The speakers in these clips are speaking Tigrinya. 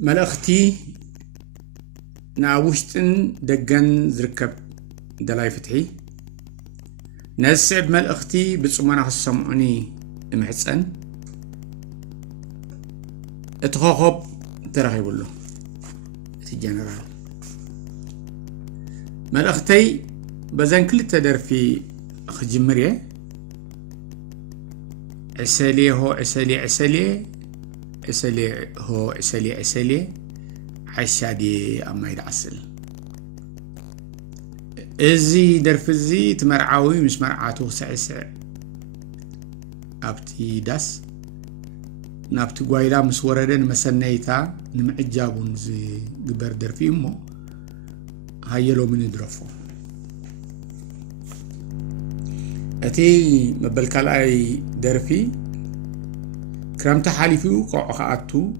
ملأختي ناوشتن دقن زركب دلاي فتحي نسعب ملأختي بصمانا خصمعني محسن اتخوخب ترخيب له تجنرال ملأختي بزن كل تدر في خجمريه عسلي هو عسلي هو عسلي عشادي أما يدعسل إزي درفزي تمرعاوي مش مرعاتو سعسع أبتي داس نابتي قويلا مسوردن مسنيتا نمعجابون زي قبر درفي مو هايلو من درفو أتي مبالكالاي درفي كرامتا حاليفيو قوعقاتو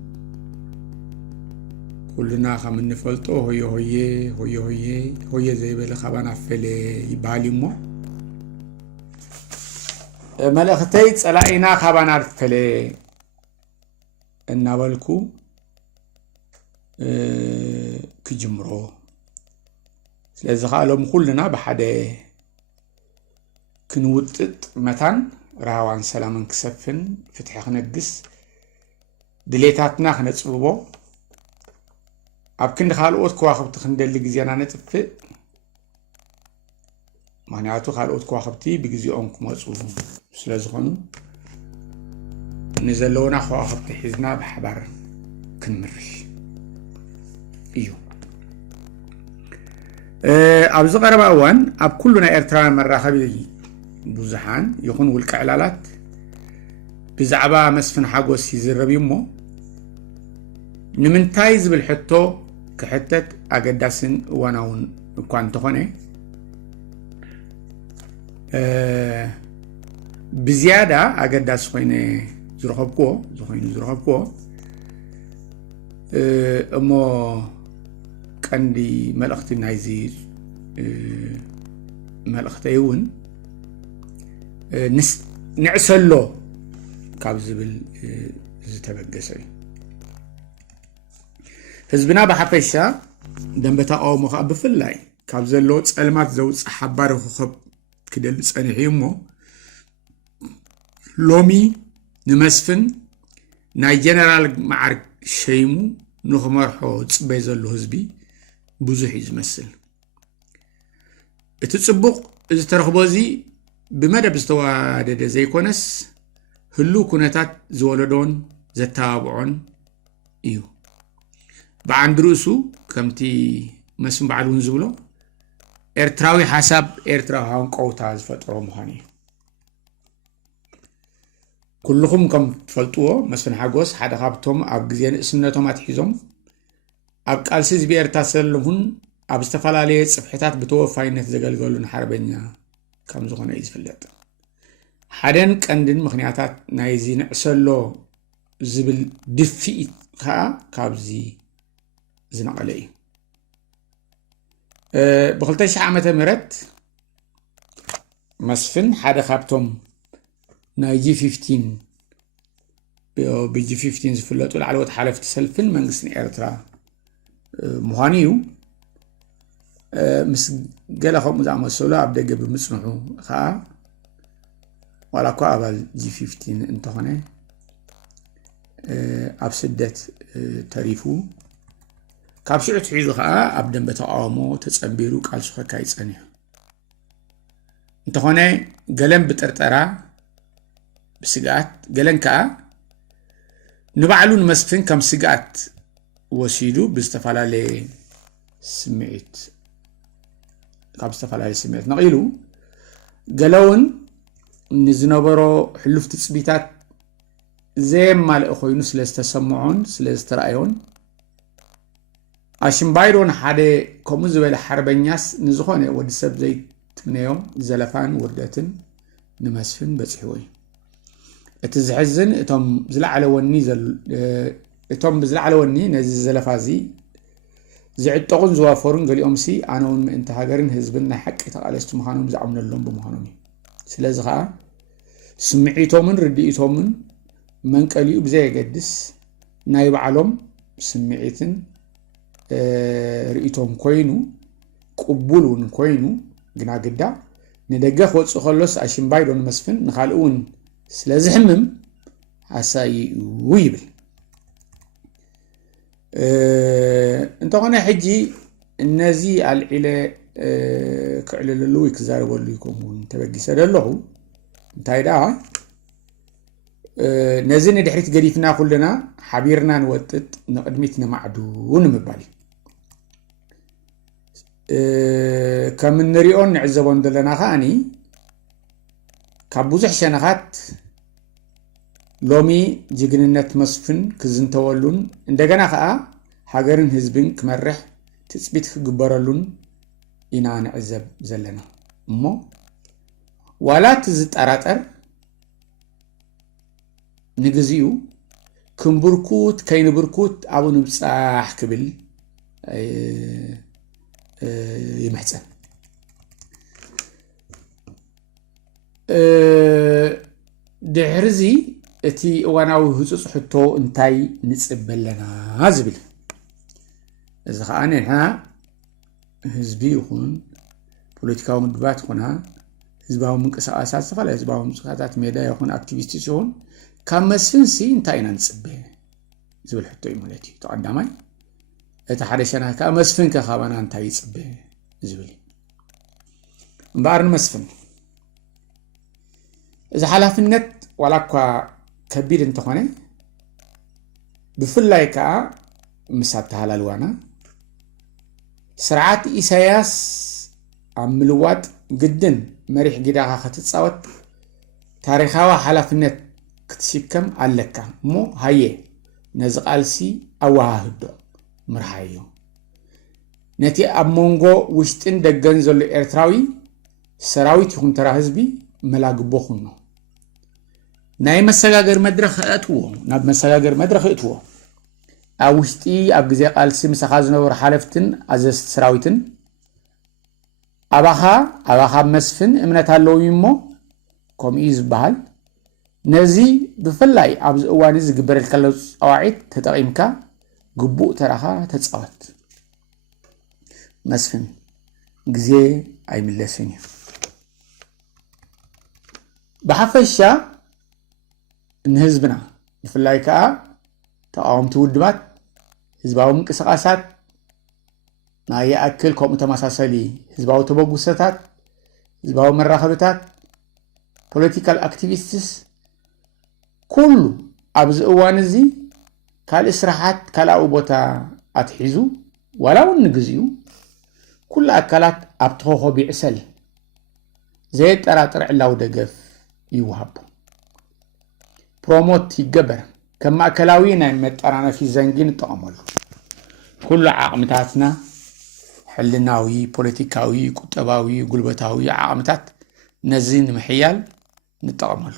كلنا خمن نفلتو هوي زي بل خبانا فلي باليمو ملأختي تصلاينا خبانا فلي النابلكو كجمرو سلازي خالهم كلنا بحدا كنوطط متان راوان سلامن كسفن فتحي خنقس دليتاتنا خنصببو أبكن خالوت كواخبت خندل جزيانا نتفق معناته خالوت كواخبتي بجزيئهم كمصوب سلازخونو نزلونا كواخبت حزنا بحبر كنمرش إيو أبز قرب أوان أب كلنا إرتران مرة خبيري بوزحان يكون والكعلالات بزعبا مسفن حاجوس يزرب يمو نمنتايز بالحطو كحتت أقداسن واناون كوان تخوني بزيادة أقداس خويني زرخبكو أمو كان دي ملأختي نايزي ملأختيون نعسلو كابزبل زتبقسي حزبنا بحفشة دنبتا أو مخاب بفلاي كابزلو تسألمات زوز حبار خخب كده لسأني حيمو لومي نمسفن ناي جنرال معرك شيمو نخمرحو تسبيزلو هزبي بوزوحي زمسل اتتصبق إذا ترخبوزي بمدى بستوى زي كونس هلو كونتات زولدون زتابعون إيو بعند رؤسو كمتي مسم بعدون زبلو إرتراوي حسب إرتراوي قوتا زفترو مخاني كلكم كم تفلتوه مسفن حاجوس حدا خابتهم أب جزيان اسمنتهم أتحيزهم أب قالسيز بيرتاسلهن أب استفالالي صفحتات بتوفاينت زغلغلون حربنيا كم زغنا يزفلت حدن كندن مخنياتات نايزي نعسلو زبل دفئت كابزي زنق علي بخلتش عامة مرت مسفن حدا خابتهم نايجي 15 بيجي 15 زفلتو العلوات حالف تسلفن منقسن إرترا مهانيو مس قال أخو مزعم السولا أبدأ قبل مسنحو خا ولا كو أبال جي 15 انت هنا أبسدت تاريفو كابشعو تحيزو خا أبدأ بتعامو تتصبيرو كالسوخا كايس أنيو انت هنا قلن بترترا بسيقات قلن كا نبعلون مسفن كم سيقات وسيدو بستفالا لي سمعت كاب استفالا لي سمعت نقيلو قلون نزنبرو حلوف تثبيتات زي ما الأخوين سلستسمعون سلسترأيون عشان بايرون حدا كموز ولا حربنياس نزخونه ود سب زي تمنيوم زلفان وردتن نمسفن بصحوي اتزحزن اتم زلع على وني اتم بزلع على وني نزي زلفازي زعتقون زوافورن قاليوم سي انا ون انت هاجرن حزبنا حق تقالست مخانم زعمن لهم بمخانمي سلازي خا سمعيتومن رديتومن من قاليو بزي يقدس ناي بعلم سمعتن رئيتهم كوينو قبولون كوينو جنا جدا ندقة خود خلص عشان بايدون مسفن نخالقون سلازحمم عساي ويبل انت هنا حجي النازي على الى كعل اللويك زاربوا لكم تبقي سدلهو انتايدا نازين دحريت قريفنا كلنا حبيرنا نوتت نقدمتنا معدون مبالي كم نريون نعزبون دلنا خاني كابوزح شنخات لومي جيجننت مسفن كزن تولون اندغنا خا حاجرن حزبن كمرح تثبيت كغبرلون إنا نعزب زلنا مو ولا تزطرطر نغزيو كمبركوت كاين بركوت ابو نبصاح كبل يمحصن دحرزي اتي واناو هصص حتو انتاي نصبلنا زبل اذا انا حزبي يكون ፖለቲካው ምድባት ሆና ህዝባው መንቀሳቀሳት ሰፋለ ህዝባው መንቀሳቀሳት ሜዳ ይሁን አክቲቪስት ሲሆን ካመስፍን ሲ እንታይና ንጽበ ዝብል ሕቶ ይሞለቲ ተቀዳማይ እቲ ሓደ ሸና ካመስፍን ከኻባና እንታይ ይጽበ ዝብል እምባርን መስፍን እዚ ሓላፍነት ወላኳ ከቢድ እንተኾነ ብፍላይ ከዓ ምሳት ተሃላልዋና ስርዓት ኢሳያስ አምልዋጥ ግድን መሪሕ ጊዳኻ ክትጻወት ታሪኻዊ ሓላፍነት ክትሽከም ኣለካ እሞ ሃየ ነዚ ቃልሲ ኣዋሃህዶ ምርሃዮ ነቲ ኣብ መንጎ ውሽጥን ደገን ዘሎ ኤርትራዊ ሰራዊት ይኹን ተራ ህዝቢ መላግቦ ኹኖ ናይ መሰጋገር መድረኽ ኣትዎ ናብ መሰጋገር መድረኽ እትዎ ኣብ ውሽጢ ኣብ ግዜ ቃልሲ ምሳኻ ዝነበሩ ሓለፍትን ኣዘዝቲ ሰራዊትን ኣባኻ መስፍን እምነት ኣለዎ እሞ ከምኡ ዝበሃል ነዚ ብፍላይ ኣብ እዋን ዝግበረልካ ዘሎ ፃዋዒት ተጠቒምካ ግቡእ ተራኻ ተፃወት መስፍን ግዜ ኣይምለስን እዩ ብሓፈሻ ንህዝብና ብፍላይ ከዓ ተቃወምቲ ውድባት ህዝባዊ ምንቅስቃሳት ናይ ኣክል ከምኡ ተመሳሰሊ ህዝባዊ ተበጉሰታት ህዝባዊ መራኸብታት ፖለቲካል አክቲቪስትስ ኩሉ ኣብዚ እዋን እዚ ካልእ ስራሓት ካልኣዊ ቦታ ኣትሒዙ ዋላ እውን ንግዚኡ ኩሉ ኣካላት ኣብቲ ኮኸብ ይዕሰል ዘየጠራጥር ዕላው ደገፍ ይወሃቦ ፕሮሞት ይገበር ከም ማእከላዊ ናይ መጠራነፊ ዘንጊ ንጠቐመሉ ኩሉ ዓቕምታትና ሕልናዊ ፖለቲካዊ ቁጠባዊ ጉልበታዊ ዓቕምታት ነዚ ንምሕያል ንጠቐመሉ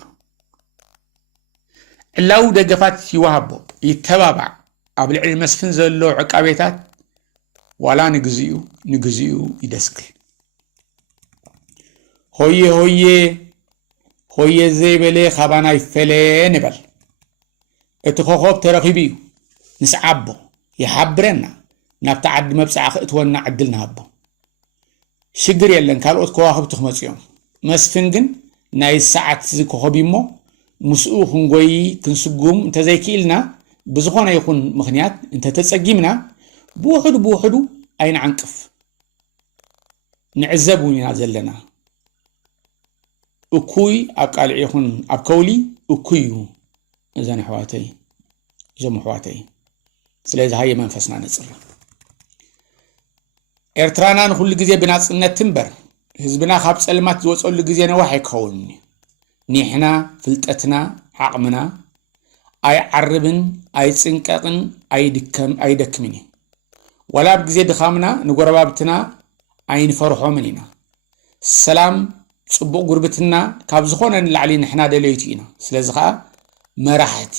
ዕላው ደገፋት ይወሃቦ ይተባባዕ ኣብ ልዕሊ መስፍን ዘሎ ዕቃቤታት ዋላ ንግዚኡ ይደስክል ሆየ ዘይበለ ኻባና ይፈለ ንበል እቲ ኮኸብ ተረኺቡ እዩ ንስዓቦ ይሓብረና ናብቲ ዓዲ መብፃዕ ክእትወና ዕድል ንሃቦ ሽግር የለን ካልኦት ከዋኽብቲ ክመፅኦም መስፍን ግን ናይ ሰዓት ዝኮኸብ እሞ ምስኡ ክንጎይ ክንስጉም እንተዘይክኢልና ብዝኾነ ይኹን ምኽንያት እንተተፀጊምና ብውሕዱ ኣይንዓንቅፍ ንዕዘብ እውን ኢና ዘለና እኩይ ኣብ ቃልዕ ይኹን ኣብ ከውሊ እኩይ እዩ እዘን ኣሕዋተይ እዞም ኣሕዋተይ ስለዚ ሃየ መንፈስና ነፅር ኤርትራና ንኩሉ ግዜ ብናፅነት ትንበር ህዝብና ካብ ፀልማት ዝወፀሉ ግዜ ነዋሕ ኣይክኸውን ኒሕና ፍልጠትና ዓቕምና ኣይዓርብን ኣይፅንቀቕን ኣይደክምን እዩ ወላ ኣብ ግዜ ድኻምና ንጎረባብትና ኣይንፈርሖምን ኢና ሰላም ጽቡቕ ጉርብትና ካብ ዝኾነ ንላዕሊ ንሕና ደለይቲ ኢና ስለዚ ከዓ መራሕቲ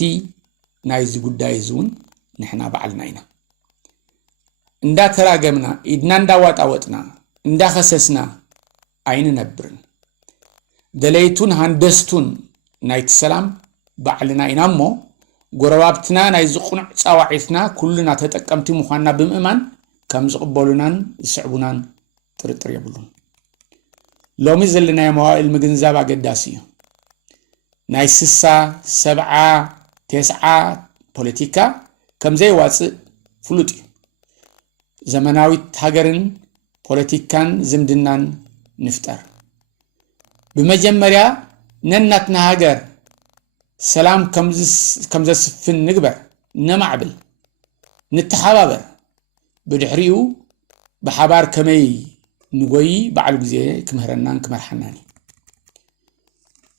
ናይዚ ጉዳይ እውን ንሕና በዓልና ኢና እንዳተራገምና ኢድና እንዳዋጣወጥና እንዳኸሰስና ኣይንነብርን ደለይቱን ሃንደስቱን ናይቲ ሰላም በዓልና ኢና እሞ ጎረባብትና ናይ ዝቁንዕ ጻዋዒትና ኩሉና ተጠቀምቲ ምዃንና ብምእማን ከም ዝቕበሉናን ዝስዕቡናን ጥርጥር የብሉን ሎሚ ዘለና መዋዕል ምግንዛብ አገዳሲ እዩ ናይ 60 70 90 ፖለቲካ ከም ዘይዋጽእ ፍሉጥ እዩ ዘመናዊት ሃገርን ፖለቲካን ዝምድናን ንፍጠር በመጀመሪያ ነናትና ሃገር ሰላም ከም ዘስፍን ንግበር ነማዕብል ንተሓባበር ብድሕሪኡ በሓባር ከመይ ንጎይ በዓል ግዜ ክምህረናን ክመርሐናን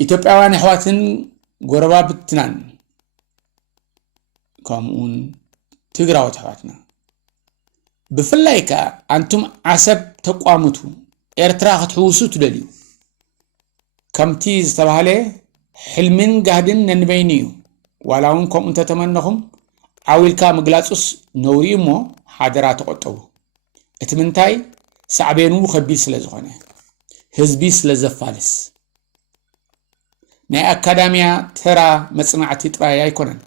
ኢትዮጵያውያን ኣሕዋትን ጎረባብትናን ከምኡን ትግራዎት ኣሕዋትና ብፍላይ ከዓ አንቱም ዓሰብ ተቋምቱ ኤርትራ ክትሕውሱ ትደልዩ ከምቲ ዝተባሃለ ሕልምን ጋህድን ነንበይኒ እዩ ዋላውን ከምኡ ተተመነኹም ዓዊልካ ምግላጹስ ነውሪ እሞ ሓደራ ተቆጠቡ እቲ ምንታይ ሳዕቤኑ ከቢድ ስለ ዝኾነ ህዝቢ ስለ ዘፋልስ ናይ አካዳሚያ ተራ መጽናዕቲ ጥራይ ኣይኮነን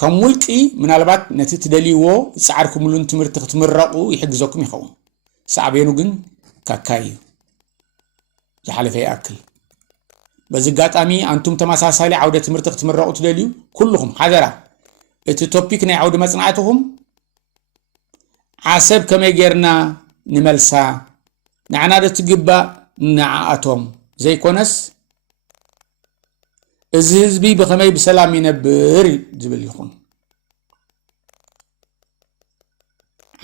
ከም ውልቂ ምናልባት ነቲ ትደልይዎ ጻዕርኩምሉን ትምህርቲ ክትምረቁ ይሕግዘኩም ይኸውን ሳዕቤኑ ግን ካካይ ዝሓለፈ ያክል በዚ ጋጣሚ አንቱም ተመሳሳሊ ዓውደ ትምህርቲ ክትምረቁ ትደልዩ ኩልኩም ሓደራ እቲ ቶፒክ ናይ ዓውደ መጽናዕትኩም ዓሰብ ከመይ ጌርና ንመልሳ ንዓና ትግባእ ንዓኣቶም ዘይኮነስ እዚ ህዝቢ ብኸመይ ብሰላም ይነብር ዝብል ይኹን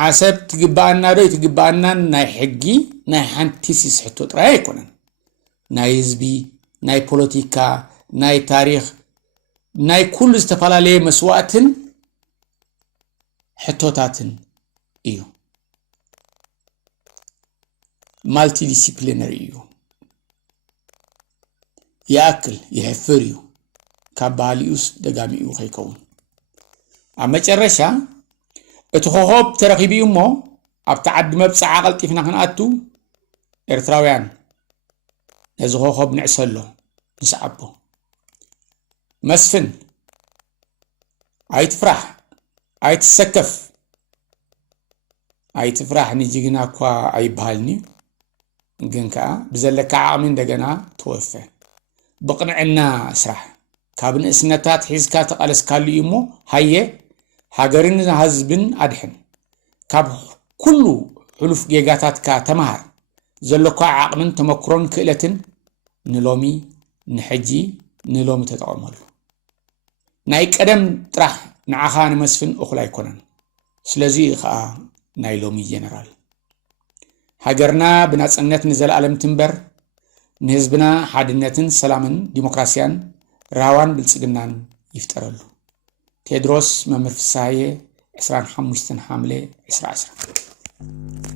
ዓሰብ ትግባእና ዶ ይትግባእና ናይ ሕጊ ናይ ሓንቲ ሲስሕቶ ጥራይ ኣይኮነን ናይ ህዝቢ ናይ ፖለቲካ ናይ ታሪኽ ናይ ኩሉ ዝተፈላለየ መስዋዕትን ሕቶታትን እዩ ማልቲ ዲሲፕሊነሪ እዩ ያክል ይሕፍር እዩ ካብ ባህሊኡስ ደጋሚኡ ከይከውን ኣብ መጨረሻ እቲ ኮኸብ ተረኺቡ እሞ ኣብቲ ዓዲ መብፅዓ ቀልጢፍና ክንኣቱ ኤርትራውያን ነዚ ኮኸብ ንዕሰሎ ንስዓቦ መስፍን ኣይትፍራሕ ኣይትሰከፍ ኣይትፍራሕ ንጅግና እኳ ኣይበሃልኒ ግን ከዓ ብዘለካ ዓቕሚ እንደገና ተወፈ بقنعنا اسرح ካብ ንእስነታት ሒዝካ ተቃለስካሉ እሞ ሃየ ሃገርን ህዝብን አድሕን ካብ ኩሉ ሕሉፍ ጌጋታትካ ተማሃር ዘለካ ዓቕምን ተመክሮን ክእለትን ንሎሚ ንሕጂ ንሎሚ ተጠቀመሉ ናይ ቀደም ጥራሕ ንዓኻ ንመስፍን እኹል ኣይኮነን ስለዚ ከዓ ናይ ሎሚ ጀነራል ሃገርና ብናጽነት ንዘላለም ትንበር ንህዝብና ሓድነትን ሰላምን ዲሞክራሲያን ራዋን ብልጽግናን ይፍጠረሉ ቴድሮስ መምህር ፍሳሐየ 25 ሐምሌ 2010